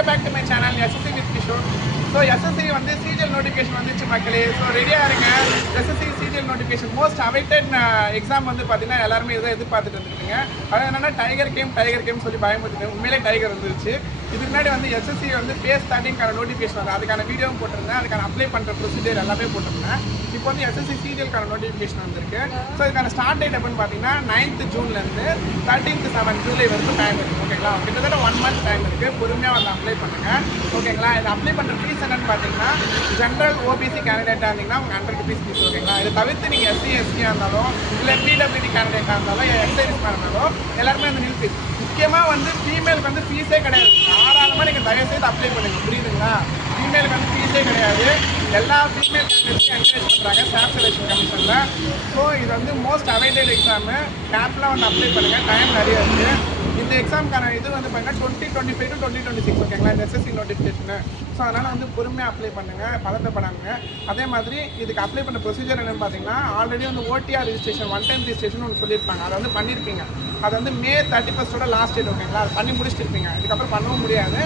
Welcome back to my channel SSC with Kishore. So SSC வந்து serial notification வந்துச்சு மக்களே. So ரெடியாக இருங்க. SSC serial notification most awaited exam வந்து பார்த்தீங்கன்னா எல்லாருமே இதை எதிர்பார்த்துட்டு வந்துருக்குங்க. அது என்னென்னா டைகர் கேம் சொல்லி பயமுறுத்துது. உண்மையிலே டைகர் வந்துருச்சு. இதுக்கு முன்னாடி வந்து SSC வந்து ஃபேஸ் ஸ்டார்டிங்கான நோட்டிஃபிகேஷன் வந்து அதுக்கான வீடியோவும் போட்டிருந்தேன். அதுக்கான அப்ளை பண்ணுற ப்ரொசீஜர் எல்லாமே போட்டிருந்தேன். இப்போ வந்து SSC சீரியலுக்கான நோட்டிஃபிகேஷன் வந்திருக்கு. ஸோ இதுக்கான ஸ்டார்ட் டேட் எப்படின்னு பார்த்தீங்கன்னா 9th ஜூன்லேருந்து 13th 7 ஜூலை வரைக்கும் டைம் இருக்குது. ஓகேங்களா, கிட்டத்தட்ட 1 month டைம் இருக்குது. பொறுமையாக வந்து அப்ளை பண்ணுங்கள். ஓகேங்களா, இது அப்ளை பண்ணுற ஃபீஸ் என்னன்னு பார்த்தீங்கன்னா ஜென்ரல் OBC கேண்டிடேட்டாக இருந்தீங்கன்னா உங்களுக்கு 100 rupees ஃபீஸ். ஓகேங்களா, இதை தவிர்த்து நீங்கள் SC SCயாக இருந்தாலும் இல்லை PWD கேண்டிடேட்டாக இருந்தாலும் எக்ஸைஸ்மாக இருந்தாலும் எல்லாருமே வந்து நில் ஃபீஸ். முக்கியமாக வந்து ஃபீமேலுக்கு வந்து ஃபீஸே கிடையாது. தாராளமாக நீங்கள் தயவுசெய்து அப்ளை பண்ணுங்கள். புரியுதுங்களா? ஃபீமேலுக்கு வந்து ஃபீஸே கிடையாது. எல்லா ஃபீமேல் கேண்டிடேட்ஸையும் என்கரேஜ் பண்ணுறாங்க ஸ்டாஃப் செலெக்ஷன் கமிஷனில். ஸோ இது வந்து மோஸ்ட் அவைட்டட் எக்ஸாமு. கேர்ஃபுல்லாக வந்து அப்ளை பண்ணுங்கள். டைம் நிறைய இருக்குது. இந்த எக்ஸாமுக்கான இது வந்து பார்த்தீங்கன்னா 2025 to 2026. ஓகேங்களா, இந்த SSC நோட்டிஃபிகேஷனு. ஸோ அதனால் வந்து பொறுமையாக அப்ளை பண்ணுங்கள், பதட்டப்படாங்க. அதே மாதிரி இதுக்கு அப்ளை பண்ண ப்ரொசீஜர் என்னென்னு பார்த்தீங்கன்னா ஆல்ரெடி வந்து OTR ரிஜிஸ்ட்ரேஷன் 1 time ரிஜிஸ்ட்ரேஷன் ஒன்று சொல்லியிருப்பாங்க. அதை வந்து பண்ணியிருப்பீங்க. அது வந்து May 31st லாஸ்ட் டேட். ஓகேங்களா, அது பண்ணி முடிச்சிருப்பீங்க. இதுக்கப்புறம் பண்ணவும் முடியாது.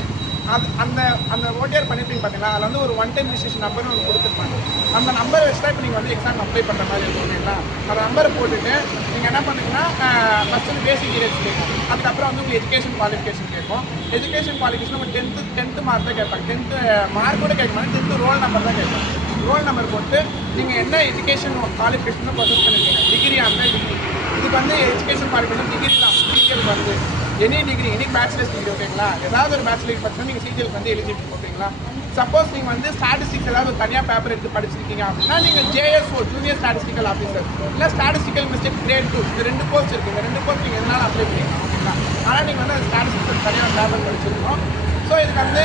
அது அந்த OTR பண்ணியிருப்பீங்க பார்த்தீங்களா, அதில் வந்து ஒரு 1 time ரிஜிஸ்ட்ரேஷன் நம்பர்னு ஒன்று கொடுத்துருப்பாங்க. அந்த நம்பரை வச்சு தான் இப்போ நீங்கள் வந்து எக்ஸாம் அப்ளை பண்ணுற மாதிரி இருக்கும். ஓகேங்களா, அந்த நம்பரை போட்டுட்டு நீங்கள் என்ன பண்ணுங்கன்னா ஃபஸ்ட் வந்து பேசிக் டீடைல்ஸ் கேட்கும். அதுக்கப்புறம் வந்து உங்களுக்கு எஜுகேஷன் குவாலிஃபிகேஷன் கேட்கும். எஜுகேஷன் குவாலிஃபிகேஷன் உங்களுக்கு 10th மார்க் தான் கேட்பாங்க. 10th மார்க் கூட கேட்க மாட்டாங்க. 10th ரோல் நம்பர் தான் கேட்பாங்க. ரோல் நம்பர் போட்டு நீங்கள் என்ன எஜுகேஷன் குவாலிஃபிகேஷன் ப்ரொசஸ் பண்ணிருக்கீங்க. டிகிரி அந்த டிகிரி இதுக்கு வந்து எஜுகேஷன் குவாலிஃபிகேஷன் டிகிரி தான். சீரியலுக்கு வந்து any degree, any bachelors degree. ஓகேங்களா, ஏதாவது ஒரு பேச்சுலர் பார்த்தீங்கன்னா நீங்கள் சீரியலுக்கு வந்து எலிஜிபிள். ஓகேங்களா, சப்போஸ் நீங்கள் வந்து ஸ்டாட்டிஸ்டிக்ஸ் ஏதாவது ஒரு தனியாக பேப்பர் எடுத்து படிச்சிருக்கீங்க அப்படின்னா நீங்கள் JSO ஜூனியர் ஸ்டாட்டிஸ்டிக்கல் ஆஃபீஸர் இல்லை ஸ்டாட்டிஸ்டிக்கல் மிஸ்டேக் கிரேட் 2 இந்த 2 போஸ்ட் இருக்குது. இந்த 2 போஸ்ட் நீங்கள் எதனால அப்ளை பண்ணிக்கலாம். ஓகேங்களா, ஆனால் நீங்கள் வந்து ஸ்டாட்டிஸ்டிக்ஸ் தனியாக பேப்பர் படிச்சிருக்கணும். ஸோ இதுக்கு வந்து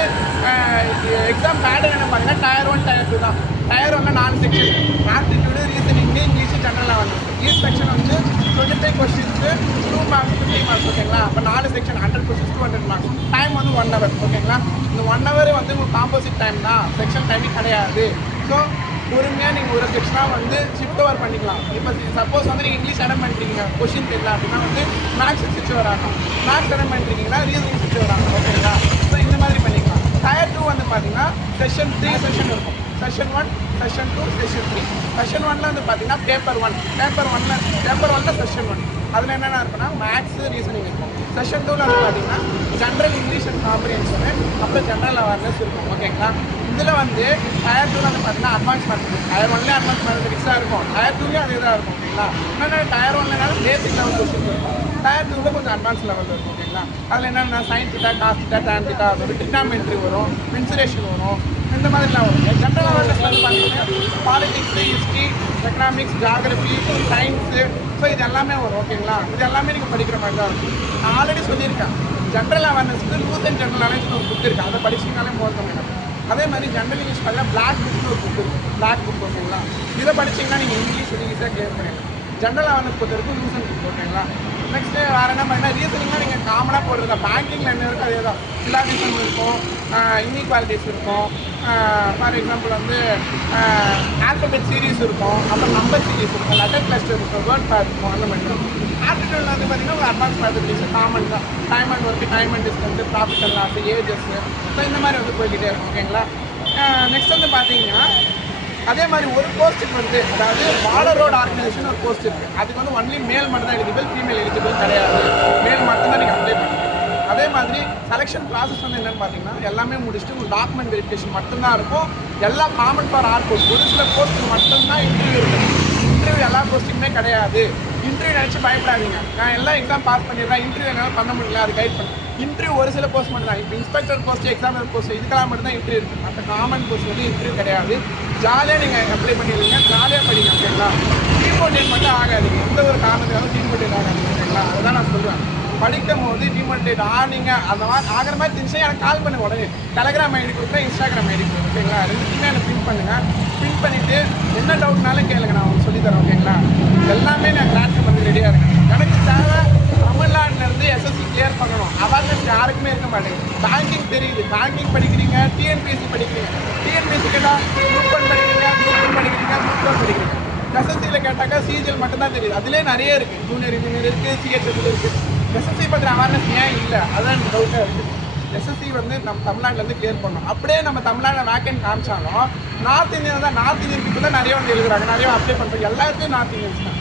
எக்ஸாம் பேட்டர்ன் என்ன பார்த்தீங்கன்னா Tier 1 Tier 2 தான். Tier 1 4 section. Aptitude, reasoning, English, ஜென்ரலாக வந்து ஈச் செக்ஷன் வந்து 25 கொஸ்டின்ஸு 2 marks 50 marks. ஓகேங்களா, அப்போ 4 செக்ஷன் 100 கொஸ்டின்ஸ் 200 marks. டைம் வந்து 1 hour. ஓகேங்களா, இந்த 1 hour வந்து உங்களுக்கு காம்போசிட் டைம் தான், செக்ஷன் டைமிங் கிடையாது. ஸோ பொறுமையாக நீங்கள் ஒரு செக்ஷனாக வந்து ஷிஃப்ட் ஓவர் பண்ணிக்கலாம். இப்போ சப்போஸ் வந்து நீங்கள் இங்கிலீஷ் அட்டன் பண்ணுறீங்க, கொஸ்டின் தெரியல அப்படின்னா வந்து மேக்ஸ் ஸ்விட்ச் ஓவர் ஆகும். மேக்ஸ் அட்டன் பண்ணுறீங்கன்னா ரீசனிங் ஸ்விட்ச் ஓவர் ஆகும். ஓகேங்களா, ஸோ இந்த மாதிரி பண்ணிக்கலாம். Tier 2 வந்து பார்த்தீங்கன்னா செஷன் 3 செஷன் இருக்கும். Session 1, session 2, session 3. செஷன் 1ல வந்து பார்த்தீங்கன்னா பேப்பர் 1ல செஷன் 1 அதில் என்னென்ன இருக்குன்னா மேக்ஸு, ரீசனிங் இருக்கும். செஷன் 2ல வந்து பார்த்தீங்கன்னா ஜென்ரல் இங்கிலீஷ் அண்ட் காம்ப்ரிஹென்ஷனு, அப்புறம் ஜென்ரல் அவேர்னஸ் இருக்கும். ஓகேங்களா, இதில் வந்து Tier 2ல வந்து பார்த்தீங்கன்னா அட்வான்ஸ் மேத்தமெட்டிக்ஸ். Tier 1லேயே அட்வான்ஸ் மேத்தமெட்டிக்ஸாக இருக்கும். Tier 2லேயும் அதே தான் இருக்கும். ஓகேங்களா, என்னென்ன Tier 1லனாலும் பேசிக் லெவல் கொஸ்டின்ஸ் இருக்கும். Tier 2ல கொஞ்சம் அட்வான்ஸ் லெவலில் இருக்கும். ஓகேங்களா, அதில் என்னென்னா sine theta, cos theta, tan theta, அது ஒரு ட்ரிக்னாமெட்ரி வரும், மென்சுரேஷன் வரும், இந்த மாதிரிலாம் வரும். ஜென்ரல் அவேர்னஸ் வந்து பார்த்தீங்கன்னா politics, history, economics, geography, science, so இது எல்லாமே வரும். ஓகேங்களா, இது எல்லாமே நீங்கள் படிக்கிற மாதிரி தான் இருக்கும். நான் ஆல்ரெடி சொல்லியிருக்கேன், ஜென்ரல் அவேர்னஸ்க்கு லூஸ் அண்ட் ஜென்ரல் நாலேஜ்னு ஒரு புக் இருக்குது. அதை படிச்சிங்கனாலே மோசம் வேணும். அதே மாதிரி ஜென்ரல் இங்கிலீஷ் பார்த்தீங்கன்னா பிளாக் புக்னு ஒரு புக் இருக்குது. Black book. ஓகேங்களா, இதை படிச்சிங்கன்னா நீங்கள் இங்கிலீஷ் ஈஸியாக கிளியர் பண்ணிடலாம். ஜென்ரல் அவேர்னஸ் பொறுத்த வரைக்கும் லூஸ் அண்ட் புக். ஓகேங்களா, நெக்ஸ்ட்டு வேறு என்ன பண்ணால் ரீசனிங்லாம் நீங்கள் காமனாக போடுறது தான். பேங்கிங்கில் என்ன இருக்கோ அதே தான். சிலாபிசம் இருக்கும், இன்இக்வாலிட்டிஸ் இருக்கும். ஃபார் எக்ஸாம்பிள் வந்து ஆல்பபெட் சீரீஸ் இருக்கும், அப்புறம் நம்பர் சீரீஸ் இருக்கும், லெட்டர் கிளஸ்டர் இருக்கும், வேர்ட் பேர் இருக்கும். அந்த மாதிரி இருக்கும். ஆப்டிடியூடில் வந்து பார்த்திங்கன்னா ஒரு அட்வான்ஸ் மேத்தமெட்டிக்ஸ் காமன் தான். Time and work, time and distance, profit and loss, ages, so இந்த மாதிரி வந்து போய்கிட்டே இருக்கும். ஓகேங்களா, நெக்ஸ்ட் வந்து பார்த்தீங்கன்னா அதே மாதிரி ஒரு போஸ்ட்டுக்கு வந்து அதாவது பார்டர் ரோட் ஆர்கனைசேஷன் ஒரு போஸ்ட் இருக்குது. அதுக்கு வந்து ஒன்லி மேல் மட்டும் தான் எலிஜிபிள், ஃபீமேல் எலிஜிபிள் கிடையாது. மேல் மட்டும் தான் நீங்கள் அப்ளை பண்ணுறீங்க. அதே மாதிரி செலெக்ஷன் ப்ராசஸ் வந்து என்னென்னு பார்த்தீங்கன்னா எல்லாமே முடிச்சுட்டு உங்களுக்கு டாக்குமெண்ட் வெரிஃபிகேஷன் மட்டும்தான் இருக்கும். எல்லாம் காமன் ஃபார் ஆர் போஸ்ட். ஒரு சில போஸ்ட்டுக்கு மட்டும்தான் இன்டர்வியூ இருக்குது. இன்டர்வியூ எல்லா போஸ்ட்டுக்குமே கிடையாது. இன்டர்வியூ நினச்சி பயப்படாதீங்க. நான் எல்லாம் எக்ஸாம் பாஸ் பண்ணிடுறேன், இன்டர்வியூ என்னால் பண்ண முடியல, அது கைட் பண்ணேன். இன்டர்வியூ ஒரு சில போஸ்ட் மட்டும் தான். இப்போ இன்ஸ்பெக்டர் போஸ்ட், எக்ஸாமினர் போஸ்ட், இதுக்கெல்லாம் மட்டும் தான் இன்டர்வியூ இருக்குது. மற்ற காமன் போஸ்ட் வந்து இன்டர்வியூ கிடையாது. ஜாலியாக நீங்கள் அப்ளை பண்ணிடுவீங்க, ஜாலியாக படிங்க. ஓகேங்களா, டிமோட்டிவேட் மட்டும் ஆகாதீங்க. எந்த ஒரு காரணத்துக்காக டிமோட்டிவேட் ஆகாதீங்க. ஓகேங்களா, அதுதான் நான் சொல்லுவேன். படிக்கும் போது டிமோட்டிவேட் ஆனீங்க அந்த மாதிரி ஆகிற மாதிரி தெரிஞ்சா எனக்கு கால் பண்ணுங்க. உடனே டெலகிராம் ஐடி கொடுக்குறேன், இன்ஸ்டாகிராம் ஐடி கொடுக்குறேன். ஓகேங்களா, ரெண்டுத்துக்குமே எனக்கு பின் பண்ணுங்கள். பின் பண்ணிவிட்டு என்ன டவுட்னாலும் கேளுங்க, நான் உங்களுக்கு சொல்லித்தரேன். ஓகேங்களா, எல்லாமே நான் கிளாஸ் பண்ணி ரெடியாக இருக்கேன். எனக்கு தேவை தமிழ்நாட்டிலேருந்து SSC கிளியர் பண்ணணும். அவேர்னஸ் யாருக்குமே இருக்க மாட்டேங்குது. பேங்கிங் தெரியுது, பேங்கிங் படிக்கிறீங்க, TNPSC படிக்கிறீங்க. TNPSC கேட்டால் குரூப் 1 படிக்கிறீங்க, குரூப் 2 படிக்கிறீங்க, குரூப் 4 படிக்கிறீங்க. SSCயில் கேட்டாக்கா சிஜிஎல் மட்டும்தான் தெரியுது. அதிலே நிறைய இருக்குது. ஜூனியர் இன்ஜினியர் இருக்குது, CHSL இருக்குது. SSC பற்றின அவேர்னஸ் ஏன் இல்லை, அதான் எனக்கு டவுட்டாக இருக்குது. எஸ்எஸ்சி வந்து நம்ம தமிழ்நாட்டிலேருந்து கிளியர் பண்ணோம். அப்படியே நம்ம தமிழ்நாட்டில் வேக்கன்ட் காமிச்சாலும் நார்த் இந்தியன் தான், நார்த் இந்தியன் பீப்புள் தான் நிறைய வந்து எழுதுறாங்க, நிறைய அப்ளை பண்ணுறாங்க. எல்லாருக்கும் நார்த் இந்தியன்ஸ் தான்.